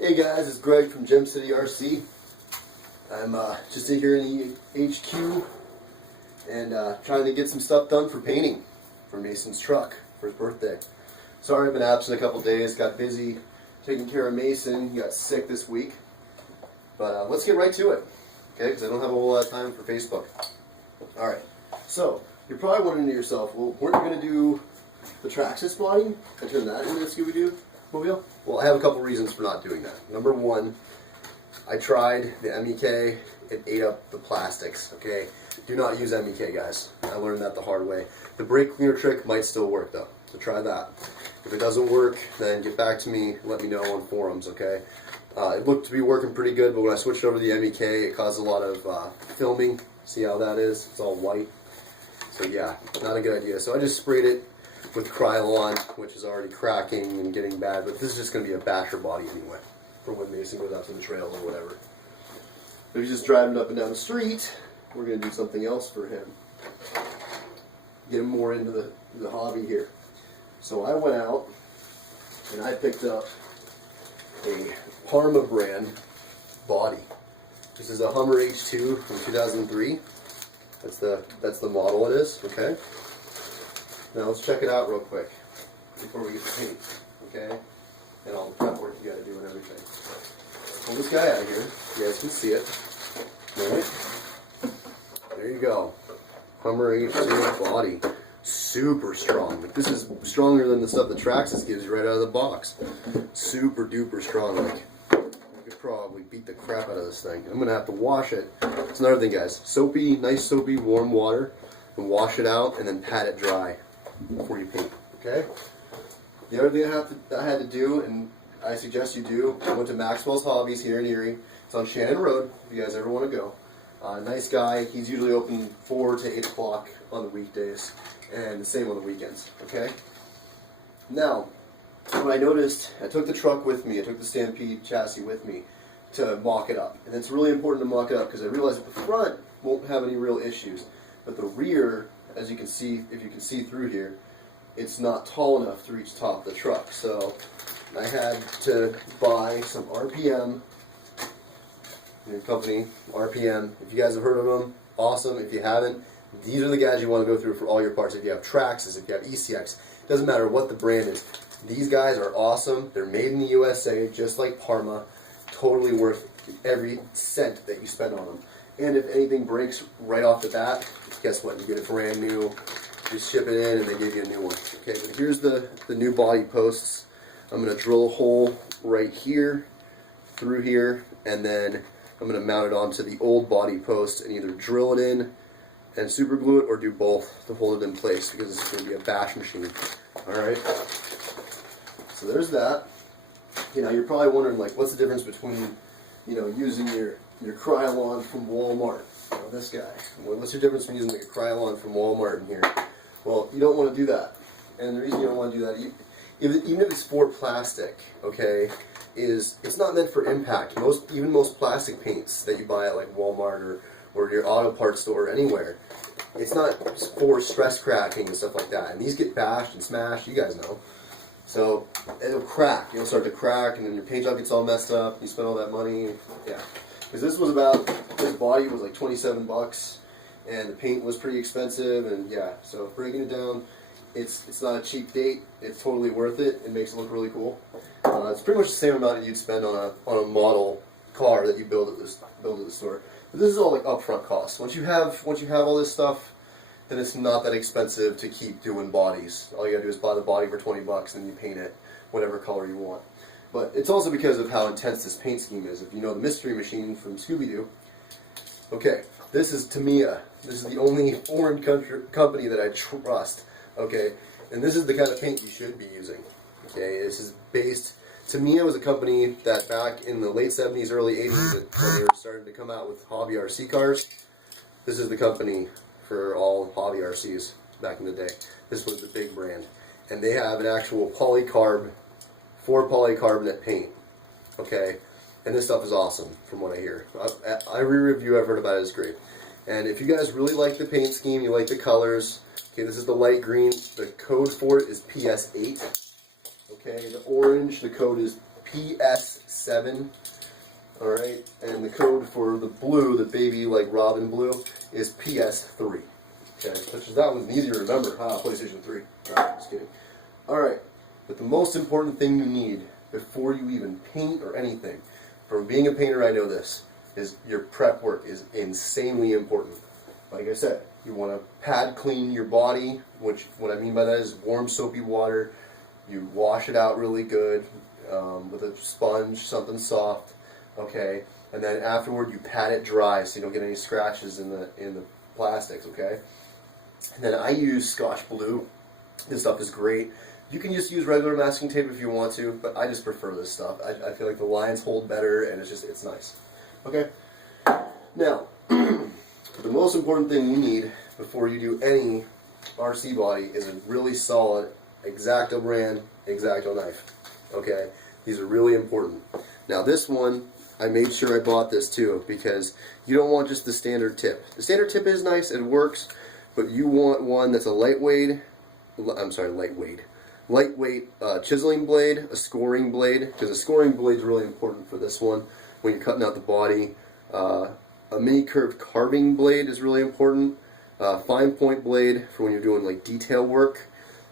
Hey guys, it's Greg from Gem City RC. I'm just in here in the HQ and trying to get some stuff done for painting for Mason's truck for his birthday. Sorry I've been absent a couple days, got busy taking care of Mason. He got sick this week. But let's get right to it, okay, because I don't have a whole lot of time for Facebook. Alright, so you're probably wondering to yourself, well, weren't you going to do the Traxxas body and turn that into a Scooby Doo mobile? Well, I have a couple reasons for not doing that. Number one, I tried the MEK, it ate up the plastics, okay? Do not use MEK, guys. I learned that the hard way. The brake cleaner trick might still work, though, so try that. If it doesn't work, then get back to me, let me know on forums, okay? It looked to be working pretty good, but when I switched over to the MEK, it caused a lot of filming. See how that is? It's all white. So yeah, not a good idea. So I just sprayed it with Krylon, which is already cracking and getting bad, but this is just going to be a basher body anyway, for when Mason goes out to the trail or whatever. But if he's just driving up and down the street, we're going to do something else for him. Get him more into the hobby here. So I went out and I picked up a Parma brand body. This is a Hummer H2 from 2003. That's the model it is, okay? Now let's check it out real quick before we get to paint, okay? And all the prep work you gotta do and everything. Let's pull this guy out of here. You guys can see it. Alright. There you go. Hummer H2 body. Super strong. Like, this is stronger than the stuff that Traxxas gives you right out of the box. Super duper strong. Like, you could probably beat the crap out of this thing. I'm gonna have to wash it. That's another thing, guys. Soapy, nice soapy, warm water, and wash it out, and then pat it dry before you paint. Okay. The other thing I had to do, and I suggest you do, I went to Maxwell's Hobbies here in Erie. It's on Shannon Road. If you guys ever want to go. Nice guy. He's usually open 4 to 8 o'clock on the weekdays, and the same on the weekends. Okay. Now, what I noticed, I took the truck with me. I took the Stampede chassis with me to mock it up, and it's really important to mock it up because I realized that the front won't have any real issues, but the rear, as you can see, if you can see through here, it's not tall enough to reach the top of the truck. So I had to buy some RPM. Your company, RPM. If you guys have heard of them, awesome. If you haven't, these are the guys you want to go through for all your parts. If you have Traxxas, if you have ECX, doesn't matter what the brand is. These guys are awesome. They're made in the USA, just like Parma. Totally worth every cent that you spend on them. And if anything breaks right off the bat, guess what? You get a brand new. You ship it in, and they give you a new one. Okay, but here's the new body posts. I'm going to drill a hole right here, through here, and then I'm going to mount it onto the old body post and either drill it in and super glue it, or do both to hold it in place, because it's going to be a bash machine. Alright? So there's that. You know, you're probably wondering, like, what's the difference between, you know, using your Krylon from Walmart? You know, this guy. What's the difference between using like a Krylon from Walmart in here? Well, you don't want to do that. And the reason you don't want to do that, even if it's for plastic, okay, is it's not meant for impact. Even most plastic paints that you buy at like Walmart or your auto parts store or anywhere, it's not for stress cracking and stuff like that. And these get bashed and smashed, you guys know. So it'll crack. It'll start to crack, and then your paint job gets all messed up. You spend all that money, yeah. Because this body was like 27 bucks, and the paint was pretty expensive, and yeah. So breaking it down, it's not a cheap date. It's totally worth it. It makes it look really cool. It's pretty much the same amount that you'd spend on a model car that you build at the store. But this is all like upfront costs. Once you have all this stuff, then it's not that expensive to keep doing bodies. All you gotta do is buy the body for 20 bucks and you paint it whatever color you want. But it's also because of how intense this paint scheme is. If you know the Mystery Machine from Scooby Doo, okay, this is Tamiya. This is the only foreign company that I trust, okay? And this is the kind of paint you should be using, okay? This is based, Tamiya was a company that back in the late 70s, early 80s, when they were starting to come out with hobby RC cars, this is the company for all hobby RCs back in the day. This was the big brand. And they have an actual polycarb, 4 polycarbonate paint, okay? And this stuff is awesome, from what I hear. Every review I've heard about it is great. And if you guys really like the paint scheme, you like the colors, okay, this is the light green. The code for it is PS8. Okay, the orange, the code is PS7. Alright, and the code for the blue, the baby like Robin blue, is PS3. Okay, which is, that one's easy to remember. PlayStation 3. Alright, just kidding. Alright, but the most important thing you need before you even paint or anything, from being a painter I know this, is your prep work is insanely important. Like I said, you want to pad clean your body, which what I mean by that is warm soapy water. You wash it out really good with a sponge, something soft, okay, and then afterward you pat it dry so you don't get any scratches in the plastics, okay. And then I use Scotch Blue. This stuff is great. You can just use regular masking tape if you want to, but I just prefer this stuff. I feel like the lines hold better, and it's nice. Okay. Now, the most important thing you need before you do any RC body is a really solid X-Acto brand X-Acto knife. Okay, these are really important. Now this one, I made sure I bought this too, because you don't want just the standard tip. The standard tip is nice, it works, but you want one that's a lightweight chiseling blade, a scoring blade, because a scoring blade is really important for this one when you're cutting out the body. A mini curved carving blade is really important. Fine point blade for when you're doing like detail work,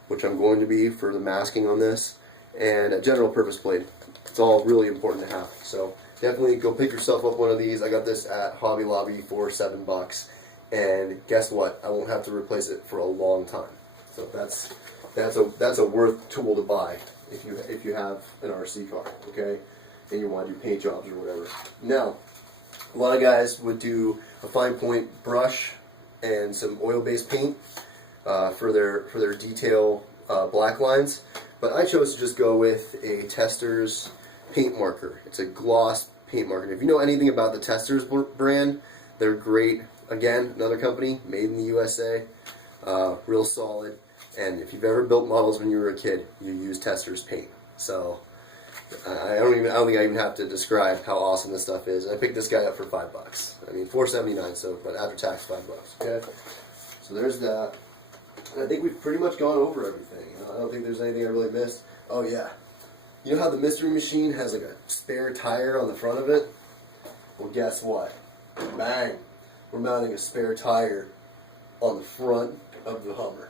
which I'm going to be for the masking on this, and a general purpose blade. It's all really important to have. So definitely go pick yourself up one of these. I got this at Hobby Lobby for $7, and guess what? I won't have to replace it for a long time. So that's a worth tool to buy if you have an RC car, okay, and you want to do paint jobs or whatever. Now, a lot of guys would do a fine point brush and some oil-based paint for their detail black lines, but I chose to just go with a Testors paint marker. It's a gloss paint marker. If you know anything about the Testors brand, they're great. Again, another company, made in the USA, real solid. And if you've ever built models when you were a kid, you use Testors paint. So I don't think I even have to describe how awesome this stuff is. And I picked this guy up for $5. I mean, $4.79. So, but after tax, $5. Okay. So there's that. And I think we've pretty much gone over everything. I don't think there's anything I really missed. Oh yeah. You know how the Mystery Machine has like a spare tire on the front of it? Well, guess what? Bang! We're mounting a spare tire on the front of the Hummer.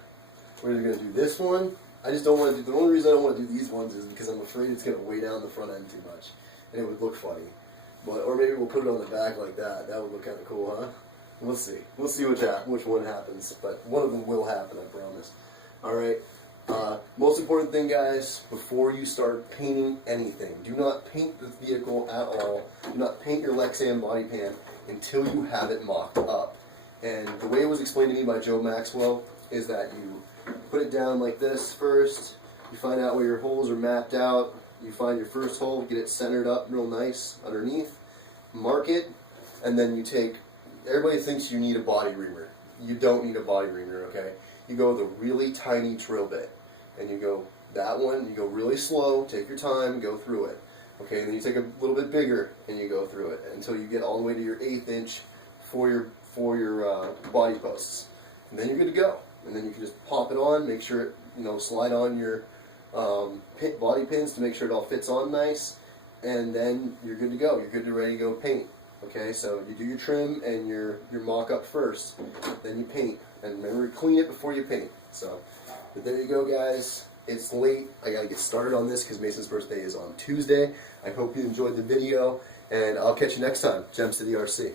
We're either going to do this one. I just don't want to do, the only reason I don't want to do these ones is because I'm afraid it's going to weigh down the front end too much. And it would look funny. But, or maybe we'll put it on the back like that. That would look kind of cool, huh? We'll see. We'll see which one happens. But one of them will happen, I promise. Alright. Most important thing, guys, before you start painting anything, do not paint the vehicle at all. Do not paint your Lexan body pan until you have it mocked up. And the way it was explained to me by Joe Maxwell is that you put it down like this first, you find out where your holes are mapped out, you find your first hole, get it centered up real nice underneath, mark it, and then you take, everybody thinks you need a body reamer. You don't need a body reamer, okay? You go with a really tiny drill bit, and you go that one, you go really slow, take your time, go through it. Okay, and then you take a little bit bigger, and you go through it until you get all the way to your 1/8 inch for your body posts. And then you're good to go. And then you can just pop it on, make sure it, slide on your body pins to make sure it all fits on nice, and then you're good to go. You're good to ready to go paint. Okay, so you do your trim and your mock-up first, then you paint. And remember to clean it before you paint. So, but there you go, guys. It's late. I gotta get started on this because Mason's birthday is on Tuesday. I hope you enjoyed the video, and I'll catch you next time. Gem City RC.